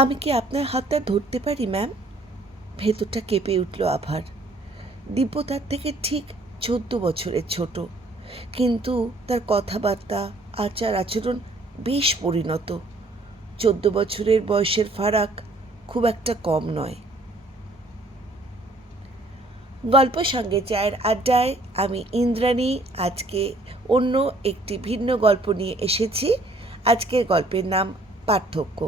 আমি কি আপনার হাতটা ধরতে পারি ম্যাম? ভেতরটা কেঁপে উঠল আভার। দিব্য তার থেকে ঠিক 14 বছরের ছোট, কিন্তু তার কথাবার্তা, আচার আচরণ বেশ পরিণত। 14 বছরের বয়সের ফারাক খুব একটা কম নয়। গল্প সঙ্গে চায়ের আড্ডায় আমি ইন্দ্রাণী আজকে অন্য একটি ভিন্ন গল্প নিয়ে এসেছি। আজকের গল্পের নাম পার্থক্য।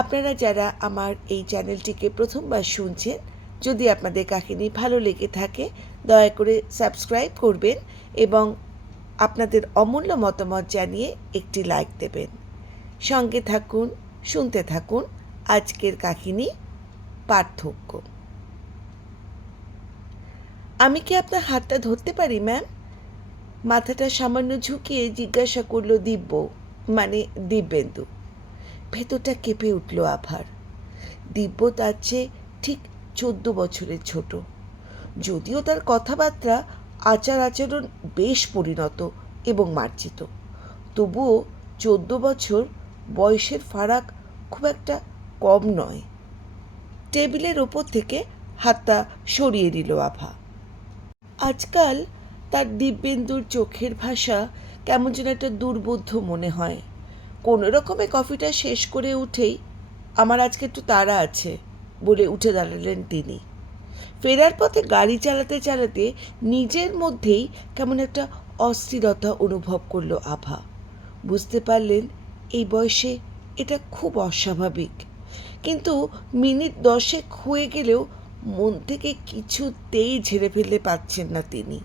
আপনারা যারা আমার এই চ্যানেলটিকে প্রথমবার শুনছেন, যদি আপনাদের কাহিনী ভালো লেগে থাকে দয়া করে সাবস্ক্রাইব করবেন এবং আপনাদের অমূল্য মতামত জানিয়ে একটি লাইক দেবেন। সঙ্গে থাকুন, শুনতে থাকুন আজকের কাহিনী পার্থক্য। আমি কি আপনার হাতটা ধরতে পারি ম্যাম? মাথাটা সামান্য ঝুঁকিয়ে জিজ্ঞাসা করল দিব্য, মানে দিব্যেন্দু। ভেতরটা কেঁপে উঠল আভার। দিব্য তার চেয়ে ঠিক 14 বছরের ছোট, যদিও তার কথাবার্তা, আচার আচরণ বেশ পরিণত এবং মার্জিত, তবুও 14 বছর বয়সের ফারাক খুব একটা কম নয়। টেবিলের ওপর থেকে হাতটা সরিয়ে দিল আভা। আজকাল তার দিব্যেন্দুর চোখের ভাষা কেমন যেন একটা দুর্বোধ্য মনে হয়। কোনো রকমে কফিটা শেষ করে উঠেই, আমার আজকে একটু তাড়া আছে বলে উঠে দাঁড়ালেন তিনি। ফেরার পথে গাড়ি চালাতে চালাতে নিজের মধ্যেই কেমন একটা অস্থিরতা অনুভব করলো আভা। বুঝতে পারলেন এই বয়সে এটা খুব অস্বাভাবিক, কিন্তু মিনিট 10 হয়ে গেলেও মন থেকে কিছুতেই ঝেড়ে ফেলতে পারছেন না তিনি।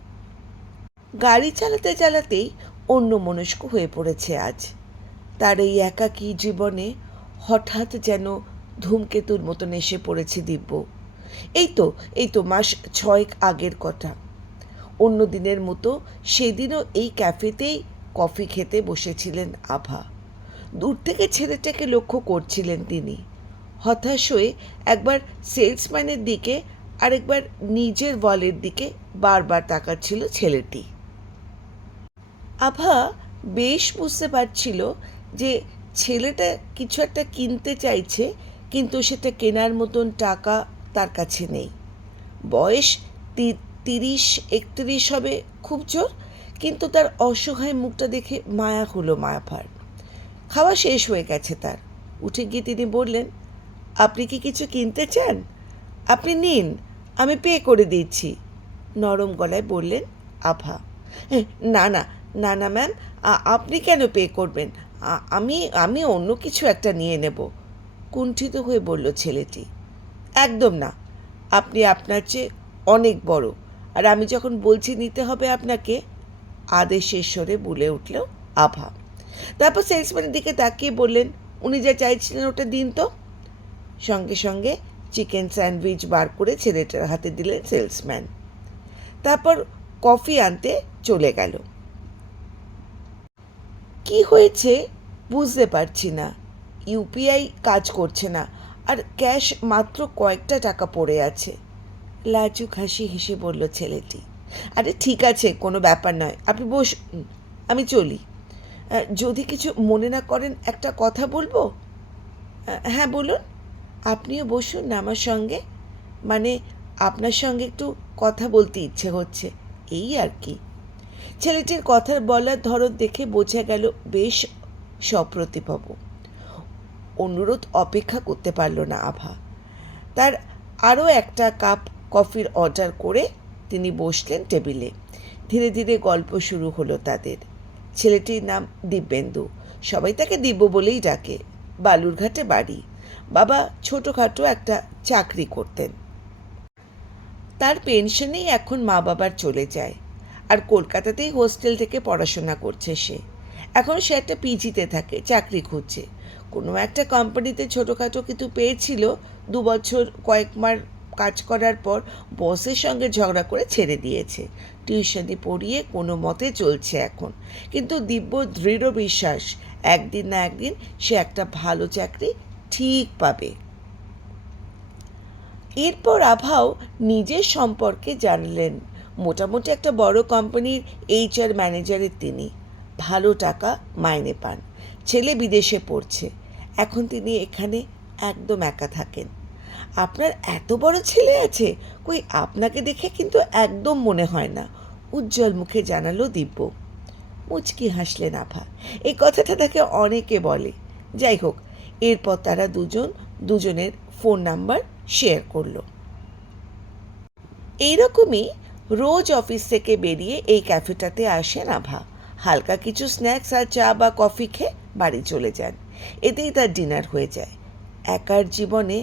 গাড়ি চালাতে চালাতেই অন্যমনস্ক হয়ে পড়েছে আজ। তার এই একাকী জীবনে হঠাৎ যেন ধূমকেতুর মতন এসে পড়েছে দিব্য। এই তো মাস 6 আগের কথা। অন্য দিনের মতো সেদিনও এই ক্যাফেতেই কফি খেতে বসেছিলেন আভা। দূর থেকে ছেলেটাকে লক্ষ্য করছিলেন তিনি। হতাশ হয়ে একবার সেলসম্যানের দিকে আর একবার নিজের ওয়ালের দিকে বারবার তাকাচ্ছিল ছেলেটি। আভা বেশ বুঝতে পারছিল যে ছেলেটা কিছু একটা কিনতে চাইছে, কিন্তু সেটা কেনার মতন টাকা তার কাছে নেই। বয়স 30-31 হবে খুব জোর, কিন্তু তার অসহায় মুখটা দেখে মায়া হলো আভার। খাওয়া শেষ হয়ে গেছে তার। উঠে গিয়ে তিনি বললেন, আপনি কি কিছু কিনতে চান? আপনি নিন, আমি পে করে দিচ্ছি, নরম গলায় বললেন আভা। না না না না ম্যাম, আপনি কেন পে করবেন? আমি আমি অন্য কিছু একটা নিয়ে নেব, কুণ্ঠিত হয়ে বলল ছেলেটি। একদম না, আপনি আপনার চেয়ে অনেক বড়, আর আমি যখন বলছি নিতে হবে আপনাকে, আদেশের স্বরে বলে উঠল আভা। তারপর সেলসম্যানের দিকে তাকিয়ে বললেন, উনি যা চাইছিলেন ওটা দিন তো। সঙ্গে সঙ্গে চিকেন স্যান্ডউইচ বার করে ছেলেটার হাতে দিলেন সেলসম্যান। তারপর কফি আনতে চলে গেল। কি হয়েছে বুঝতে পারছি না, ইউপিআই কাজ করছে না, আর ক্যাশ মাত্র কয়েকটা টাকা পড়ে আছে, লাজুক হাসি হেসে বলল ছেলেটি। আরে ঠিক আছে, কোনো ব্যাপার নয়, আপনি বসুন, আমি চলি। যদি কিছু মনে না করেন একটা কথা বলবো। হ্যাঁ বলুন। আপনিও বসুন না আমার সঙ্গে, মানে আপনার সঙ্গে একটু কথা বলতে ইচ্ছে হচ্ছে, এই আর কি। ছেলেটির কথার বলার ধরন দেখে বোঝা গেল বেশ সপ্রতিভ। অনুরোধ অপেক্ষা করতে পারল না আভা। তার আরও একটা কাপ কফির অর্ডার করে তিনি বসলেন টেবিলে। ধীরে ধীরে গল্প শুরু হলো তাদের। ছেলেটির নাম দিব্যেন্দু, সবাই তাকে দিব্য বলেই ডাকে। বালুরঘাটে বাড়ি। বাবা ছোটোখাটো একটা চাকরি করতেন। তার পেনশনেই এখন মা বাবার চলে যায়, আর কলকাতাতেই হোস্টেল থেকে পড়াশোনা করছে সে। এখন সে একটা পিজিতে থাকে, চাকরি খুঁজছে। কোনো একটা কোম্পানিতে ছোটোখাটো কিছু পেয়েছিল, 2 বছর কয়েক মাস কাজ করার পর বসের সঙ্গে ঝগড়া করে ছেড়ে দিয়েছে। টিউশনি পড়িয়ে কোনো মতে চলছে এখন, কিন্তু দিব্য দৃঢ় বিশ্বাস একদিন না একদিন সে একটা ভালো চাকরি ঠিক পাবে। এরপর আভাও নিজের সম্পর্কে জানলেন। মোটামুটি একটা বড় কোম্পানির HR ম্যানেজারের তিনি। ভালো টাকা মাইনে পান। ছেলে বিদেশে পড়ছে, এখন তিনি এখানে একদম একা থাকেন। আপনার এত বড় ছেলে আছে? কই আপনাকে দেখে কিন্তু একদম মনে হয় না, উজ্জ্বল মুখে জানালো দিব্য। মুচকি হাসলেন আভা। এই কথাটা তাকে অনেকে বলে। যাই হোক, এরপর তারা দুজনের ফোন নাম্বার শেয়ার করলো। এইরকমই রোজ অফিস থেকে বেরিয়ে এই ক্যাফেটাতে আসেন আভা। হালকা কিছু স্ন্যাক্স আর চা বা কফি খেয়ে বাড়ি চলে যান। এতেই তার ডিনার হয়ে যায়। একার জীবনে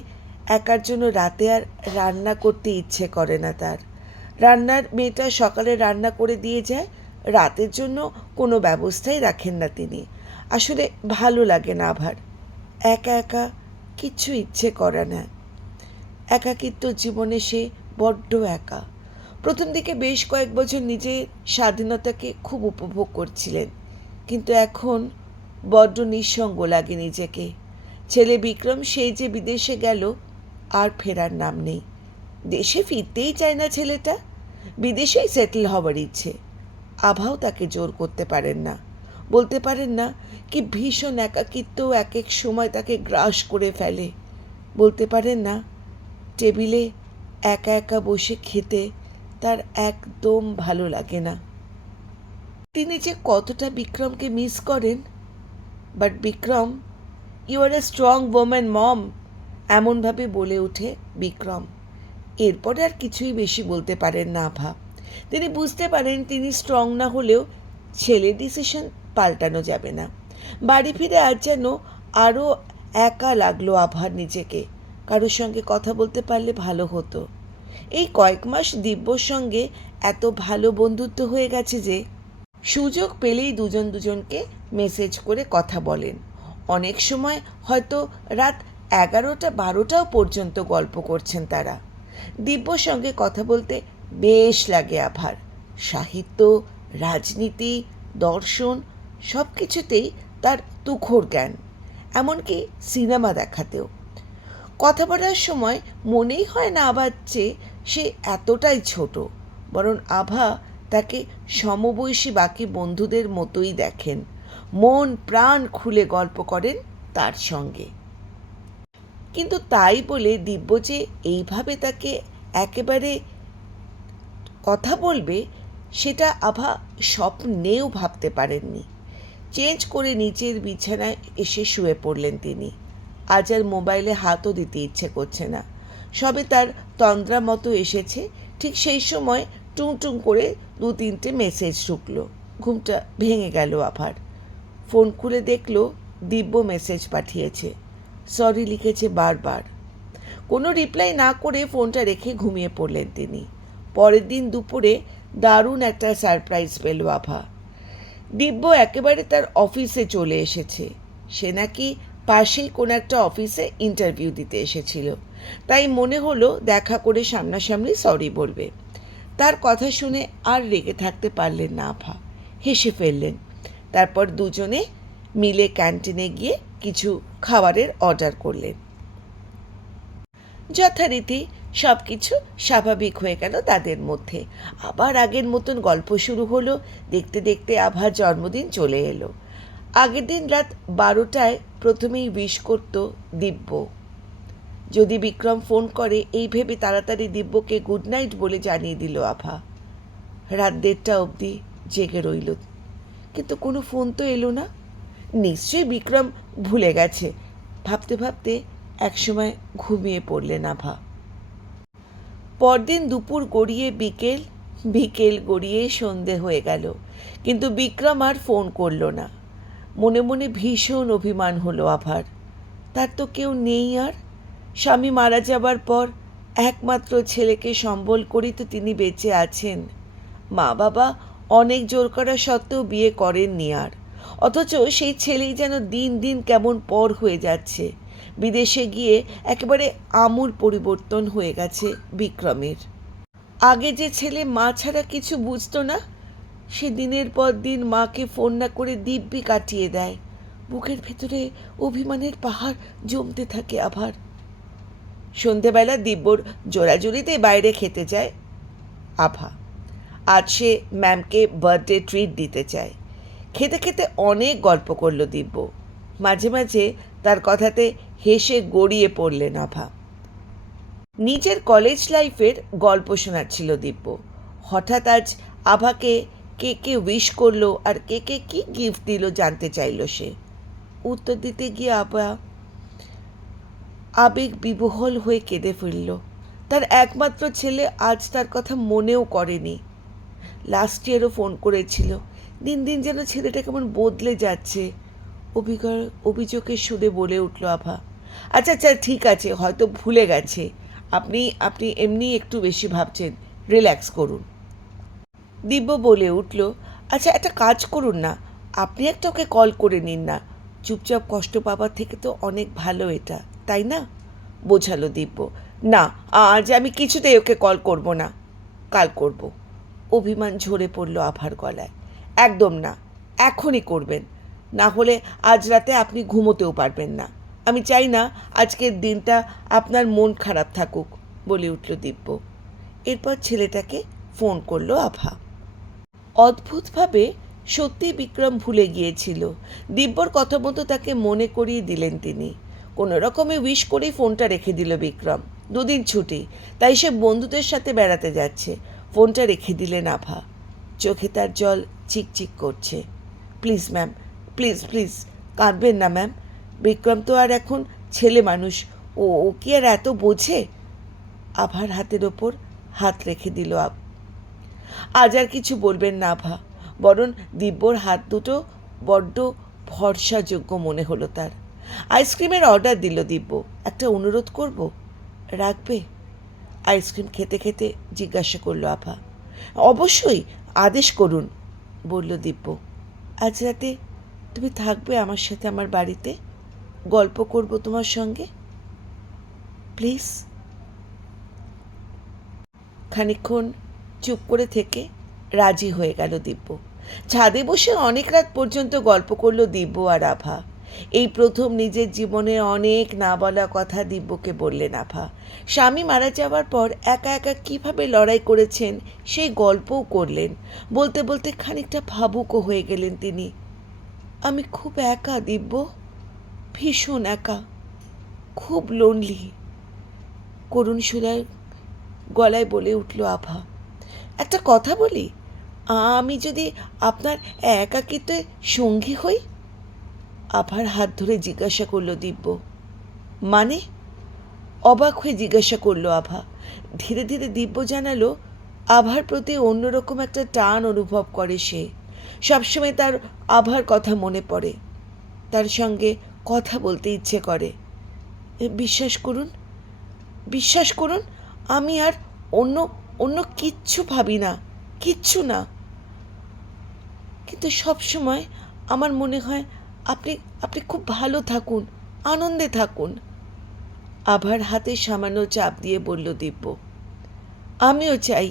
একার জন্য রাতে আর রান্না করতে ইচ্ছে করে না তার। রান্নার মেয়েটা সকালে রান্না করে দিয়ে যায়, রাতের জন্য কোনো ব্যবস্থাই রাখেন না তিনি। আসলে ভালো লাগে না আভার। একা একা কিচ্ছু ইচ্ছে করে না। একাকিত্ব জীবনে সে বড্ড একা। প্রথম দিকে বেশ কয়েক বছর নিজের স্বাধীনতাকে খুব উপভোগ করছিলেন, কিন্তু এখন বড্ড নিঃসঙ্গ লাগে নিজেকে। ছেলে বিক্রম সেই যে বিদেশে গেল, আর ফেরার নাম নেই। দেশে ফিরতেই চায় না ছেলেটা, বিদেশেই সেটেল হওয়ার ইচ্ছে। আভাও তাকে জোর করতে পারেন না, বলতে পারেন না কি ভীষণ একাকিত্ব এক এক সময় তাকে গ্রাস করে ফেলে। বলতে পারেন না টেবিলে একা একা বসে খেতে তার একদম ভালো লাগে না। তিনি যে কতটা বিক্রমকে মিস করেন। But Bikram, you are a strong woman mom, এমনভাবে বলে ওঠে বিক্রম। এরপরে আর কিছুই বেশি বলতে পারেন না আভা। তিনি বুঝতে পারেন তিনি স্ট্রং না হলেও ছেলের ডিসিশন পাল্টানো যাবে না। বাড়ি ফিরে আজ যেন আরও একা লাগলো আভার নিজেকে। কারোর সঙ্গে কথা বলতে পারলে ভালো হতো। এই কয়েক মাস দিব্যর সঙ্গে এত ভালো বন্ধুত্ব হয়ে গেছে যে সুযোগ পেলেই দুজনকে মেসেজ করে কথা বলেন। অনেক সময় হয়তো রাত 11টা-12টাও পর্যন্ত গল্প করছেন তারা। দিব্যর সঙ্গে কথা বলতে বেশ লাগে আভার। সাহিত্য, রাজনীতি, দর্শন সব কিছুতেই তার তুখোড় জ্ঞান, এমনকি সিনেমা দেখাতেও। কথা বলার সময় মনেই হয় না আভার চেয়ে সে এতটাই ছোট, বরং আভা তাকে সমবয়সী বাকি বন্ধুদের মতোই দেখেন। মন প্রাণ খুলে গল্প করেন তার সঙ্গে। কিন্তু তাই বলে দিব্য যে এইভাবে তাকে একেবারে কথা বলবে, সেটা আভা স্বপ্নেও ভাবতে পারেননি। চেঞ্জ করে নিচের বিছানায় এসে শুয়ে পড়লেন তিনি। আজ আর মোবাইলে হাতও দিতে ইচ্ছে করছে না। সবে তার তন্দ্রা মতো এসেছে, ঠিক সেই সময় টুং টুং করে 2-3টে মেসেজ ঢুকলো। ঘুমটা ভেঙে গেল আভার। ফোন খুলে দেখল দিব্য মেসেজ পাঠিয়েছে, সরি লিখেছে বারবার। কোনো রিপ্লাই না করে ফোনটা রেখে ঘুমিয়ে পড়লেন তিনি। পরের দিন দুপুরে দারুণ একটা সারপ্রাইজ পেল আভা। দিব্য একেবারে তার অফিসে চলে এসেছে। সে নাকি পাশেই কোনো একটা অফিসে ইন্টারভিউ দিতে এসেছিল, তাই মনে হলো দেখা করে সামনাসামনি সরি বলবে। তার কথা শুনে আর রেগে থাকতে পারলেন না আভা, হেসে ফেললেন। তারপর দুজনে মিলে ক্যান্টিনে গিয়ে কিছু খাবারের অর্ডার করলেন। যথারীতি সব কিছু স্বাভাবিক হয়ে গেল তাদের মধ্যে। আবার আগের মতন গল্প শুরু হলো। দেখতে দেখতে আভার জন্মদিন চলে এলো। আগের দিন রাত 12টায় প্রথমেই উইশ করত দিব্য। যদি বিক্রম ফোন করে এই ভেবে তাড়াতাড়ি দিব্যকে গুড নাইট বলে জানিয়ে দিল আভা। রাত 1:30 অবধি জেগে রইল, কিন্তু কোনো ফোন তো এলো না। নিশ্চয়ই বিক্রম ভুলে গেছে ভাবতে ভাবতে একসময় ঘুমিয়ে পড়লেন আভা। পরদিন দুপুর গড়িয়ে বিকেল, বিকেল গড়িয়ে সন্ধে হয়ে গেল, কিন্তু বিক্রম আর ফোন করল না। মনে মনে ভীষণ অভিমান হলো আভার। তার তো কেউ নেই আর। স্বামী মারা যাবার পর একমাত্র ছেলেকে সম্বল করেই তো তিনি বেঁচে আছেন। মা বাবা অনেক জোর করা সত্ত্বেও বিয়ে করেননি আর। অথচ সেই ছেলেই যেন দিন দিন কেমন পর হয়ে যাচ্ছে। বিদেশে গিয়ে একেবারে আমূল পরিবর্তন হয়ে গেছে বিক্রমের। আগে যে ছেলে মা ছাড়া কিছু বুঝতো না, সে দিনের পর দিন মাকে ফোন না করে দিব্যি কাটিয়ে দেয়। বুকের ভেতরে অভিমানের পাহাড় জমতে থাকে আবার। সন্ধেবেলা দিব্যর জোড়াজুড়িতে বাইরে খেতে যায় আভা। আজ সে ম্যামকে বার্থডে ট্রিট দিতে চায়। খেতে খেতে অনেক গল্প করল দিব্য। মাঝে মাঝে তার কথাতে হেসে গড়িয়ে পড়লেন আভা। নিজের কলেজ লাইফের গল্প শোনাচ্ছিল দিব্য। হঠাৎ আজ আভাকে কে কে উইশ করলো আর কে কে কী গিফট দিল জানতে চাইল সে। উত্তর দিতে গিয়ে আভা আবেগ বিবহল হয়ে কেঁদে ফেলল। তার একমাত্র ছেলে আজ তার কথা মনেও করেনি। লাস্ট ইয়ারও ফোন করেছিল। দিন দিন যেন ছেলেটা কেমন বদলে যাচ্ছে। অভিযোগের সুরে বলে উঠল আভা, আচ্ছা আচ্ছা ঠিক আছে, হয়তো ভুলে গেছে। আপনি আপনি এমনি একটু বেশি ভাবছেন, রিল্যাক্স করুন। দিব্য বলে উঠল, আচ্ছা একটা কাজ করুন না, আপনি একটা ওকে কল করে নিন না। চুপচাপ কষ্ট পাবার থেকে তো অনেক ভালো এটা, তাই না? বোঝালো দিব্য। না, আজ আমি কিছুতেই ওকে কল করব না, কাল করব। অভিমান ঝরে পড়ল আভার গলায়। একদম না, এখনই করবেন, না হলে আজ রাতে আপনি ঘুমোতেও পারবেন না। আমি চাই না আজকের দিনটা আপনার মন খারাপ থাকুক, বলে উঠল দিব্য। এরপর ছেলেটাকে ফোন করলো আভা। অদ্ভুতভাবে সত্যি বিক্রম ভুলে গিয়েছিল। দিব্যর কথা মতো তাকে মনে করিয়ে দিলেন তিনি। কোনো রকমে উইশ করেই ফোনটা রেখে দিল বিক্রম। দুদিন ছুটি, তাই সে বন্ধুদের সাথে বেড়াতে যাচ্ছে। ফোনটা রেখে দিলেন আভা। চোখে তার জল চিকচিক করছে। প্লিজ ম্যাম, প্লিজ প্লিজ কাঁদবেন না ম্যাম। বিক্রম তো আর এখন ছেলে মানুষ, ও কি আর এত বোঝে? আভার হাতের ওপর হাত রেখে দিল আজ আর কিছু বলবেন না আভা, বরং দিব্যর হাত দুটো বড্ড ভরসাযোগ্য মনে হলো তার। আইসক্রিমের অর্ডার দিল দিব্য। একটা অনুরোধ করব, রাখবে? আইসক্রিম খেতে খেতে জিজ্ঞাসা করলো আভা। অবশ্যই, আদেশ করুন, বলল দিব্য। আজ রাতে তুমি থাকবে আমার সাথে আমার বাড়িতে? গল্প করব তোমার সঙ্গে, প্লিজ। খানিকক্ষণ চুপ করে থেকে রাজি হয়ে গেল দিব্য। ছাদে বসে অনেক রাত পর্যন্ত গল্প করল দিব্য আর আভা। এই প্রথম নিজের জীবনে অনেক না বলা কথা দিব্যকে বললেন আভা। স্বামী মারা যাওয়ার পর একা একা কীভাবে লড়াই করেছেন সেই গল্পও করলেন। বলতে বলতে খানিকটা ভাবুকও হয়ে গেলেন তিনি। আমি খুব একা দিব্য, ভীষণ একা, খুব লোনলি, করুণ সুরার গলায় বলে উঠল আভা। একটা কথা বলি, আমি যদি আপনার একাকিত্বে সঙ্গী হই? আভার হাত ধরে জিজ্ঞাসা করল দিব্য। মানে? অবাক হয়ে জিজ্ঞাসা করলো আভা। ধীরে ধীরে দিব্য জানালো আভার প্রতি অন্যরকম একটা টান অনুভব করে সে। সবসময় তার আভার কথা মনে পড়ে, তার সঙ্গে কথা বলতে ইচ্ছে করে। বিশ্বাস করুন, বিশ্বাস করুন, আমি আর অন্য অন্য কিচ্ছু ভাবি না, কিচ্ছু না। কিন্তু সব সময় আমার মনে হয় আপনি আপনি খুব ভালো থাকুন, আনন্দে থাকুন। আভার হাতে সামান্য চাপ দিয়ে বলল দিব্য। আমিও চাই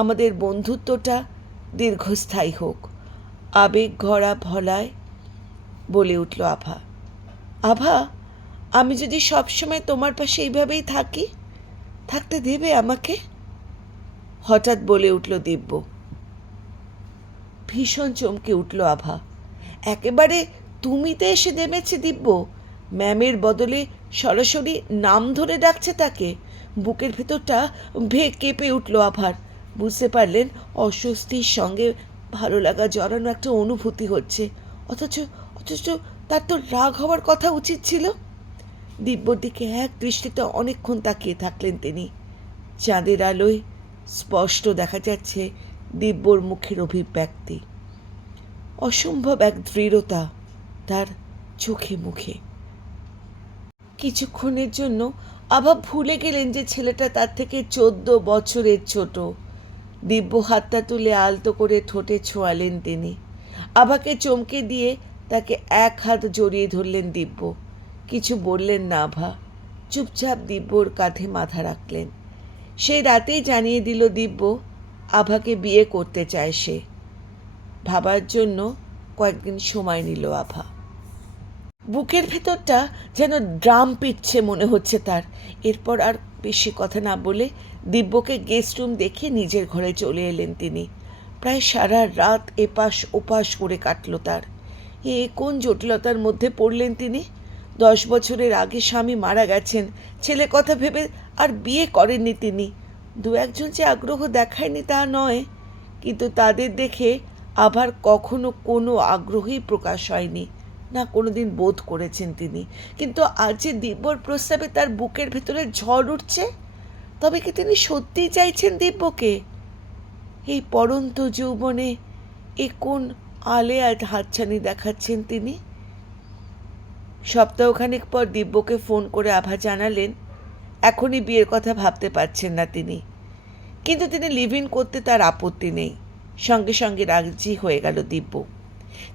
আমাদের বন্ধুত্বটা দীর্ঘস্থায়ী হোক, আবেগ ঘরা ভলায় বলে উঠল আভা। আভা, আমি যদি সবসময় তোমার পাশে এইভাবেই থাকি, থাকতে দেবে আমাকে? হঠাৎ বলে উঠল দিব্য। ভীষণ চমকে উঠল আভা। একেবারে তুমিতে এসে নেমেছে দিব্য। ম্যামের বদলে সরাসরি নাম ধরে ডাকছে তাকে। বুকের ভেতরটা কেঁপে উঠল আভার। বুঝতে পারলেন অস্বস্তির সঙ্গে ভালো লাগা জড়ানো একটা অনুভূতি হচ্ছে। অথচ অথচ তার তো রাগ হওয়ার কথা উচিত ছিল। দিব্যর দিকে এক দৃষ্টিতে অনেকক্ষণ তাকিয়ে থাকলেন তিনি। চাঁদের আলোয় স্পষ্ট দেখা যাচ্ছে দিব্যর মুখের অভিব্যক্তি। অসম্ভব এক দৃঢ়তা তার চোখে মুখে। কিছুক্ষণের জন্য আভা ভুলে গেলেন যে ছেলেটা তার থেকে 14 বছরের ছোট। দিব্য হাতটা তুলে আলতো করে ঠোঁটে ছোঁয়ালেন তিনি। আভাকে চমকে দিয়ে তাকে এক হাত জড়িয়ে ধরলেন দিব্য। কিছু বললেন না আভা, চুপচাপ দিব্যর কাঁধে মাথা রাখলেন। সেই রাতেই জানিয়ে দিল দিব্য আভাকে বিয়ে করতে চায় সে। ভাবার জন্য কয়েকদিন সময় নিল আভা। বুকের ভেতরটা যেন ড্রাম পিটছে মনে হচ্ছে তার। এরপর আর বেশি কথা না বলে দিব্যকে গেস্ট রুম দেখে নিজের ঘরে চলে এলেন তিনি। প্রায় সারা রাত এপাশ ওপাশ করে কাটল তার। কোন জটিলতার মধ্যে পড়লেন তিনি। 10 বছরের আগে স্বামী মারা গেছেন। ছেলে কথা ভেবে আর বিয়ে করেননি তিনি। দু একজন যে আগ্রহ দেখায়নি তা নয়, কিন্তু তাদের দেখে আবার কখনো কোনো আগ্রহই প্রকাশ হয়নি, না কোনোদিন বোধ করেছেন তিনি। কিন্তু আজ যে দিব্যর প্রস্তাবে তার বুকের ভেতরে ঝড় উঠছে, তবে কি তিনি সত্যিই চাইছেন দিব্যকে? এই পড়ন্ত যৌবনে এ কোন আলেয়া হাতছানি দেখাচ্ছেন তিনি? সপ্তাহখানেক পর দিব্যকে ফোন করে আভা জানালেন এখনই বিয়ের কথা ভাবতে পারছেন না তিনি, কিন্তু তিনি লিভ ইন করতে তার আপত্তি নেই। সঙ্গে সঙ্গে রাজি হয়ে গেল দিব্য।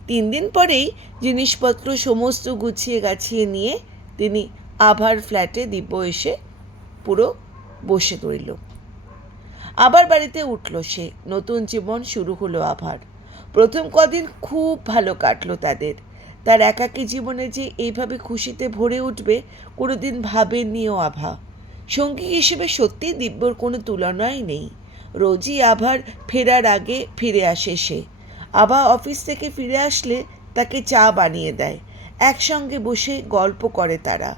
3 দিন পরেই জিনিসপত্র সমস্ত গুছিয়ে গাছিয়ে নিয়ে তিনি আভার ফ্ল্যাটে দিব্য এসে পুরো বসে রইল। আবার বাড়িতে উঠল সে। নতুন জীবন শুরু হলো আভার। প্রথম কদিন খুব ভালো কাটলো তাদের। তার একাকী জীবনে যে এইভাবে খুশিতে ভরে উঠবে কোনোদিন ভাবেননিও আভা। সঙ্গী হিসেবে সত্যিই দিব্যর কোনো তুলনাই নেই। রোজই আভার ফেরার আগে ফিরে আসে সে। আভা অফিস থেকে ফিরে আসলে তাকে চা বানিয়ে দেয়। একসঙ্গে বসে গল্প করে তারা।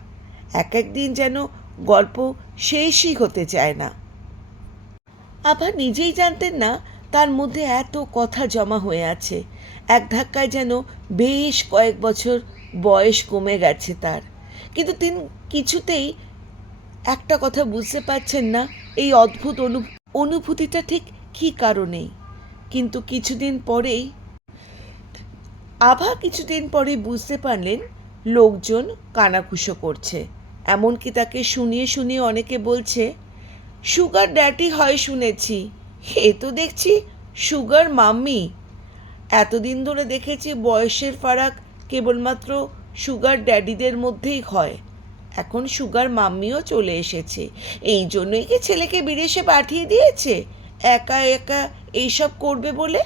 এক একদিন যেন গল্প শেষই হতে চায় না। আভা নিজেই জানতেন না তার মধ্যে এত কথা জমা হয়ে আছে। এক ধাক্কায় যেন বেশ কয়েক বছর বয়স কমে গেছে তার। কিন্তু তিনি কিছুতেই একটা কথা বুঝতে পারছেন না, এই অদ্ভুত অনুভূতিটা ঠিক কী কারণেই। কিন্তু কিছুদিন পরেই বুঝতে পারলেন লোকজন কানাঘুষো করছে। এমনকি তাকে শুনিয়ে শুনিয়ে অনেকে বলছে সুগার ড্যাডি হয় শুনেছি, এ তো দেখছি সুগার মাম্মি। এতদিন ধরে দেখেছি বয়সের ফারাক কেবলমাত্র সুগার ড্যাডিদের মধ্যেই হয়, এখন সুগার মাম্মিও চলে এসেছে। এই জন্যই কি ছেলেকে বিদেশে পাঠিয়ে দিয়েছে একা একা এইসব করবে বলে?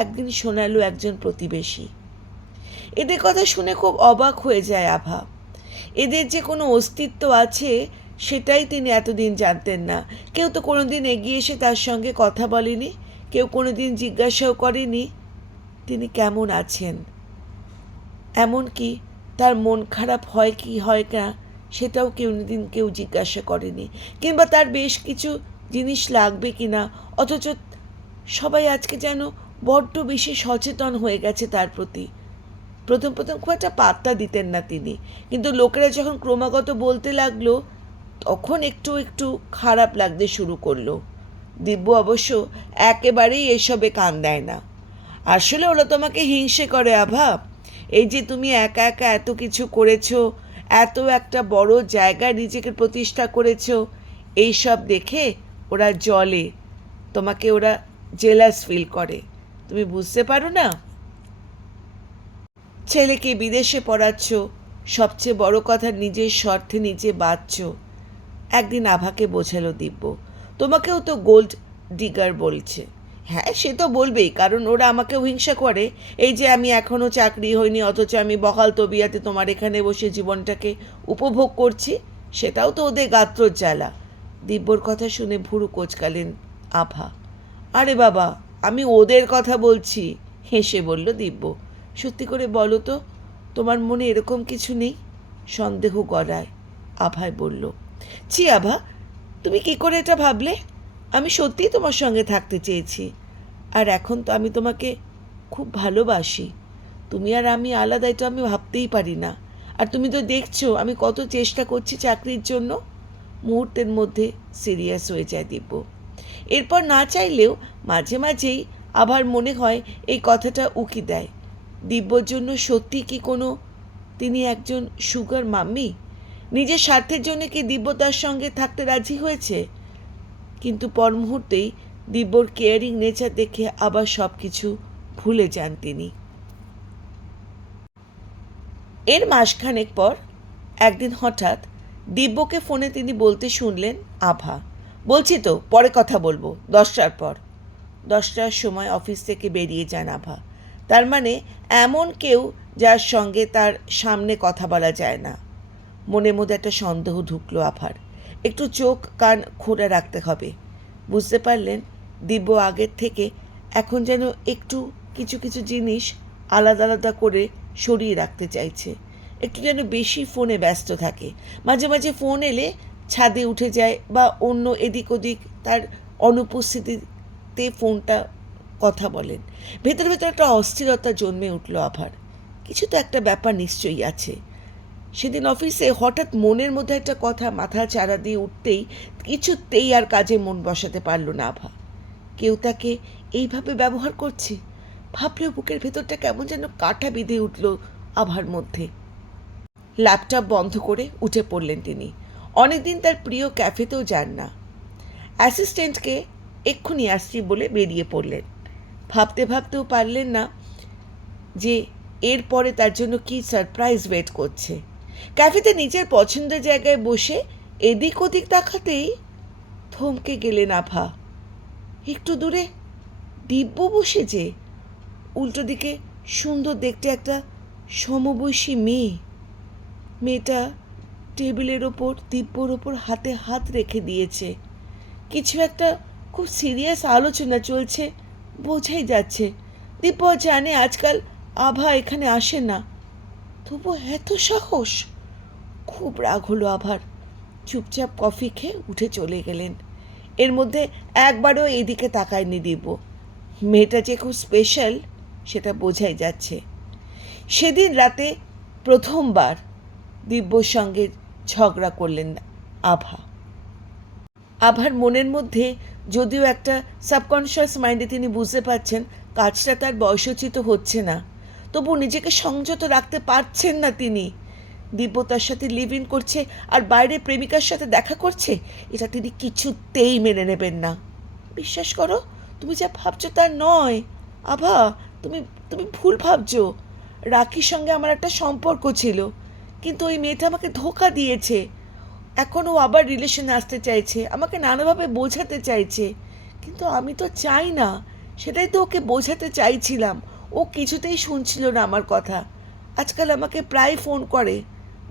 একদিন শোনালো একজন প্রতিবেশী। এদের কথা শুনে খুব অবাক হয়ে যায় আভা। এদের যে কোনো অস্তিত্ব আছে সেটাই তিনি এতদিন জানতেন না। কেউ তো কোনোদিন এগিয়ে এসে তার সঙ্গে কথা বলেনি, কেউ কোনোদিন জিজ্ঞাসাও করেনি তিনি কেমন আছেন। এমনকি তার মন খারাপ হয় কি হয় না সেটাও কেউ জিজ্ঞাসা করেনি, কিংবা তার বেশ কিছু জিনিস লাগবে কি না। অথচ সবাই আজকে যেন বড্ড বেশি সচেতন হয়ে গেছে তার প্রতি। প্রথম খুব একটা পাত্তা দিতেন না তিনি, কিন্তু লোকেরা যখন ক্রমাগত বলতে লাগলো তখন একটু একটু খারাপ লাগতে শুরু করলো। দিব্য অবশ্য একেবারেই এসবে কান দেয় না। আসলে ওরা তোমাকে হিংসে করে আভা। এই যে তুমি একা একা এত কিছু করেছো, এত একটা বড় জায়গায় নিজেকে প্রতিষ্ঠা করেছো, এই সব দেখে ওরা জ্বলে, তোমাকে ওরা জেলাস ফিল করে। তুমি বুঝতে পারো না? ছেলেকে বিদেশে পড়াচ্ছ, সবচেয়ে বড় কথা নিজের স্বার্থে নিজে বাঁচছ। একদিন আভাকে বোঝালো দিব্য, তোমাকেও তো গোল্ড ডিগার বলছে। হ্যাঁ, সে তো বলবেই, কারণ ওরা আমাকেও হিংসা করে। এই যে আমি এখনও চাকরি হয়নি, অথচ আমি বহাল তবিয়াতে তোমার এখানে বসে জীবনটাকে উপভোগ করছি, সেটাও তো ওদের গাত্রর জ্বালা। দিব্যর কথা শুনে ভুরু কোঁচকালেন আভা। আরে বাবা, আমি ওদের কথা বলছি, হেসে বলল দিব্য। সত্যি করে বলো তো, তোমার মনে এরকম কিছু নেই? সন্দেহ গলায় আভায় বলল। ছি আভা, তুমি কি করে এটা ভাবলে? আমি সত্যিই তোমার সঙ্গে থাকতে চেয়েছি, আর এখন তো আমি তোমাকে খুব ভালোবাসি। তুমি আর আমি আলাদা, এটা আমি ভাবতেই পারি না। আর তুমি তো দেখছো আমি কত চেষ্টা করছি চাকরির জন্য। মুহূর্তের মধ্যে সিরিয়াস হয়ে যায় দিব্য। এরপর না চাইলেও মাঝে মাঝেই আবার মনে হয় এই কথাটা উকি দেয়, দিব্যর জন্য সত্যি কি তিনি একজন সুগার মাম্মি? নিজের স্বার্থের জন্য কি দিব্য তার সঙ্গে থাকতে রাজি হয়েছে? কিন্তু পর মুহূর্তেই দিব্যর কেয়ারিং নেচার দেখে আবার সব কিছু ভুলে যান তিনি। এর মাসখানেক পর একদিন হঠাৎ দিব্যকে ফোনে তিনি বলতে শুনলেন, আভা, বলছি তো পরে কথা বলবো, 10টার পর। 10টার সময় অফিস থেকে বেরিয়ে যান আভা। তার মানে এমন কেউ যার সঙ্গে তার সামনে কথা বলা যায় না। মনের মধ্যে একটা সন্দেহ ঢুকলো আভার। একটু চোখ কান খোলা রাখতে হবে। বুঝতে পারলেন দিব্য আগের থেকে এখন যেন একটু কিছু জিনিস আলাদা আলাদা করে সরিয়ে রাখতে চাইছে। একটু যেন বেশি ফোনে ব্যস্ত থাকে। মাঝে মাঝে ফোন এলে ছাদে উঠে যায় বা অন্য এদিক ওদিক তার অনুপস্থিতিতে ফোনটা কথা বলেন। ভেতরে ভেতরে একটা অস্থিরতা জন্মে উঠল আভার। কিছু তো একটা ব্যাপার নিশ্চয়ই আছে। সেদিন অফিসে হঠাৎ মনের মধ্যে একটা কথা মাথা চাড়া দিয়ে উঠতেই কিছুতেই আর কাজে মন বসাতে পারল না আভা। কেউ তাকে এইভাবে ব্যবহার করছে ভাবলেও বুকের ভেতরটা কেমন যেন কাঁটা বিঁধে উঠল আভার মধ্যে। ল্যাপটপ বন্ধ করে উঠে পড়লেন তিনি। অনেকদিন তার প্রিয় ক্যাফেতেও যান না। অ্যাসিস্ট্যান্টকে এক্ষুনি আসছি বলে বেরিয়ে পড়লেন। ভাবতে ভাবতেও পারলেন না যে এরপরে তার জন্য কী সারপ্রাইজ ওয়েট করছে। ক্যাফেতে নিজের পছন্দের জায়গায় বসে এদিক ওদিক তাকাতেই থমকে গেলেন আভা। একটু দূরে দিব্য বসে, যে উল্টো দিকে সুন্দর দেখতে একটা সমবয়সী মেয়ে। মেয়েটা টেবিলের ওপর দিব্যর ওপর হাতে হাত রেখে দিয়েছে। কিছু একটা খুব সিরিয়াস আলোচনা চলছে বোঝাই যাচ্ছে। দিব্য জানে আজকাল আভা এখানে আসে না, তবু এত সাহস! খুব রাগ হলো আভার। চুপচাপ কফি খেয়ে উঠে চলে গেলেন। এর মধ্যে একবারও এদিকে তাকায়নি দিব্য। মেয়েটা যে খুব স্পেশাল সেটা বোঝাই যাচ্ছে। সেদিন রাতে প্রথমবার দিব্যর সঙ্গে ঝগড়া করলেন আভা। আভার মনের মধ্যে যদিও একটা সাবকনশিয়াস মাইন্ডে তিনি বুঝতে পারছেন কাজটা তার বয়সোচিত হচ্ছে না, তবু নিজেকে সংযত রাখতে পারছেন না তিনি। দিব্য তার সাথে লিভ ইন করছে আর বাইরে প্রেমিকার সাথে দেখা করছে, এটা তিনি কিছুতেই মেনে নেবেন না। বিশ্বাস করো, তুমি যা ভাবছো তা নয় আভা, তুমি তুমি ভুল ভাবছো। রাখির সঙ্গে আমার একটা সম্পর্ক ছিল, কিন্তু ওই মেয়েটা আমাকে ধোঁকা দিয়েছে। এখন ও আবার রিলেশনে আসতে চাইছে, আমাকে নানাভাবে বোঝাতে চাইছে, কিন্তু আমি তো চাই না। সেটাই তো ওকে বোঝাতে চাইছিলাম, ও কিছুতেই শুনছিল না আমার কথা। আজকাল আমাকে প্রায় ফোন করে,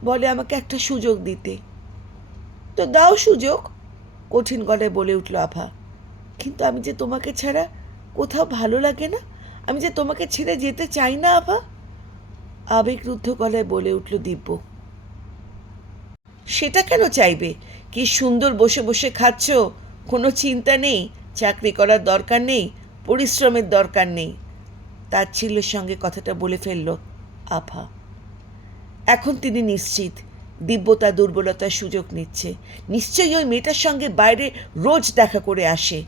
বলে আমাকে একটা সুযোগ দিতে। তো দাও সুযোগ, কঠিন গলায় বলে উঠল আভা। কিন্তু আমি যে তোমাকে ছাড়া কোথাও ভালো লাগে না, আমি যে তোমাকে ছেড়ে যেতে চাই না আভা, আবেগরুদ্ধ গলায় বলে উঠল দিব্য। সেটা কেন চাইবে? কি সুন্দর বসে বসে খাচ্ছ, কোনো চিন্তা নেই, চাকরি করার দরকার নেই, পরিশ্রমের দরকার নেই। তাচ্ছিল্যের সঙ্গে কথাটা বলে ফেলল আভা। এখন তিনি নিশ্চিত দিব্য তার দুর্বলতার সুযোগ নিচ্ছে। নিশ্চয়ই ওই মেয়েটার সঙ্গে বাইরে রোজ দেখা করে আসে।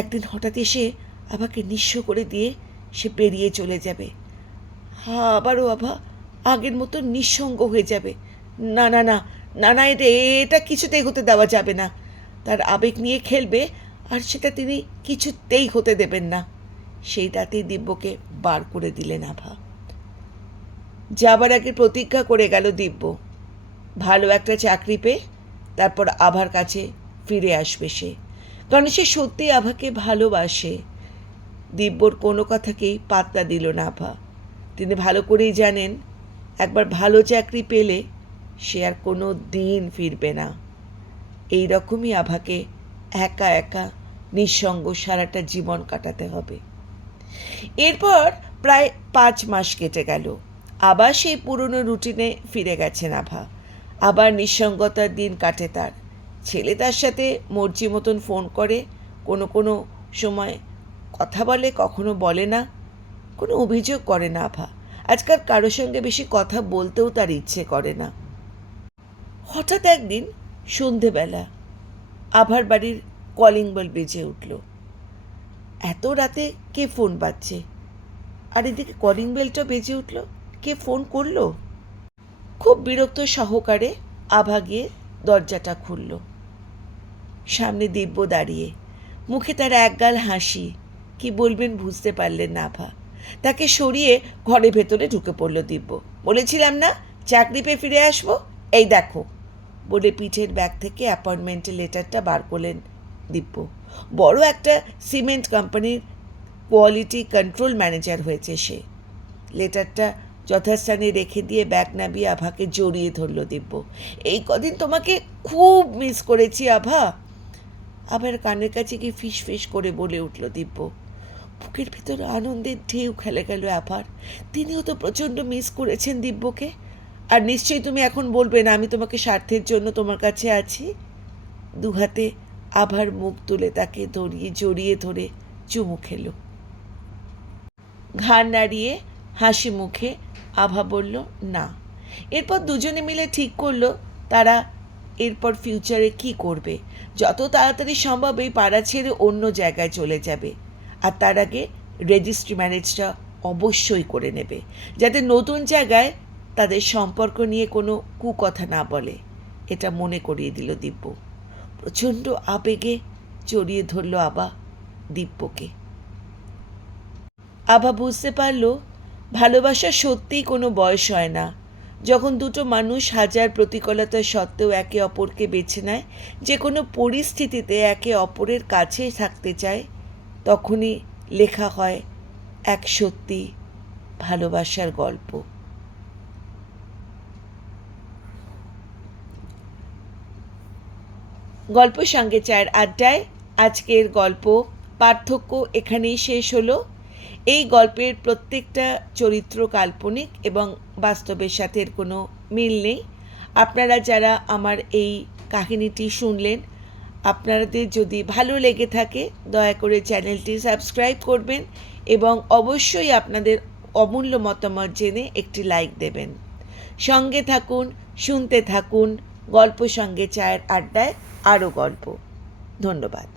একদিন হঠাৎ এসে আভাকে নিঃস্ব করে দিয়ে সে বেরিয়ে চলে যাবে। আবারও আভা আগের মতো নিঃসঙ্গ হয়ে যাবে। না না না না না, এটা কিছুতেই হতে দেওয়া যাবে না। তার আবেগ নিয়ে খেলবে, আর সেটা তিনি কিছুতেই হতে দেবেন না। সেই রাতেই দিব্যকে বার করে দিলেন আভা। যাবার আগে প্রতিজ্ঞা করে গেল দিব্য, ভালো একটা চাকরি পেয়ে তারপর আভার কাছে ফিরে আসবে সে, কারণ সে সত্যিই আভাকে ভালোবাসে। দিব্যর কোনো কথাকেই পাত্তা দিল না আভা। তিনি ভালো করেই জানেন একবার ভালো চাকরি পেলে সে আর কোনো দিন ফিরবে না। এই রকমই আভাকে একা একা নিঃসঙ্গ সারাটা জীবন কাটাতে হবে। এরপর প্রায় 5 মাস কেটে গেল। আবার সেই পুরনো রুটিনে ফিরে গেছেন আভা। আবার নিঃসঙ্গতার দিন কাটে তার। ছেলে তার সাথে মর্জি মতন ফোন করে, কোনো কোনো সময় কথা বলে, কখনো বলে না, কোনো অভিযোগ করে না আভা। আজকাল কারোর সঙ্গে বেশি কথা বলতেও তার ইচ্ছে করে না। হঠাৎ একদিন সন্ধেবেলা আভার বাড়ির কলিং বেল বেজে উঠল। এত রাতে কে ফোন বাজছে? আর এদিকে কলিং বেলটা বেজে উঠল, কে ফোন করলো? খুব বিরক্ত সহকারে আভা গিয়ে দরজাটা খুলল। সামনে দিব্য দাঁড়িয়ে, মুখে তার একগাল হাসি। কি বলবেন বুঝতে পারলেন না আভা। তাকে সরিয়ে ঘরের ভেতরে ঢুকে পড়ল দিব্য। বলেছিলাম না চাকরি পেয়ে ফিরে আসবো, এই দেখো, বলে পিঠের ব্যাগ থেকে অ্যাপয়েন্টমেন্টের লেটারটা বার করলেন দিব্য। বড় একটা সিমেন্ট কোম্পানির কোয়ালিটি কন্ট্রোল ম্যানেজার হয়েছে সে। লেটারটা যথাস্থানে রেখে দিয়ে ব্যাগ নামিয়ে আভাকে জড়িয়ে ধরল দিব্য। এই কদিন তোমাকে খুব মিস করেছি আভা। আবার কানের কাছে গিয়ে ফিস ফিস করে বলে উঠল দিব্য। বুকের ভিতরে আনন্দের ঢেউ খেলে গেল আভার। তিনিও তো প্রচণ্ড মিস করেছেন দিব্যকে। আর নিশ্চয়ই তুমি এখন বলবে না আমি তোমাকে স্বার্থের জন্য তোমার কাছে আছি। দুহাতে আভার মুখ তুলে তাকে জড়িয়ে ধরে চুমু খেলো। ঘাড় নাড়িয়ে হাসি মুখে আভা বলল না। এরপর দুজনে মিলে ঠিক করলো তারা এরপর ফিউচারে কি করবে। যত তাড়াতাড়ি সম্ভব এই পাড়া ছেড়ে অন্য জায়গায় চলে যাবে, আর তার আগে রেজিস্ট্রি ম্যারেজটা অবশ্যই করে নেবে, যাতে নতুন জায়গায় তাদের সম্পর্ক নিয়ে কোনো কুকথা না বলে। এটা মনে করিয়ে দিল দিব্য। প্রচণ্ড আবেগে জড়িয়ে ধরল আভা দিব্যকে। আভা বুঝতে পারল ভালোবাসা সত্যিই কোনো বয়স হয় না। যখন দুটো মানুষ হাজার প্রতিকূলতা সত্ত্বেও একে অপরকে বেছে নেয়, যে কোনো পরিস্থিতিতে একে অপরের কাছে থাকতে চায়, তখনই লেখা হয় এক সত্যি ভালোবাসার গল্প। গল্প সঙ্গে চায়ের আড্ডায় আজকের গল্প পার্থক্য এখানেই শেষ হলো। এই গল্পের প্রত্যেকটা চরিত্র কাল্পনিক এবং বাস্তবের সাথে এর কোনো মিল নেই। আপনারা যারা আমার এই কাহিনীটি শুনলেন, আপনাদের যদি ভালো লেগে থাকে দয়া করে চ্যানেলটি সাবস্ক্রাইব করবেন এবং অবশ্যই আপনাদের অমূল্য মতামত জেনে একটি লাইক দেবেন। সঙ্গে থাকুন, শুনতে থাকুন গল্প সঙ্গে চায়ের আড্ডায় আরও গল্প। ধন্যবাদ।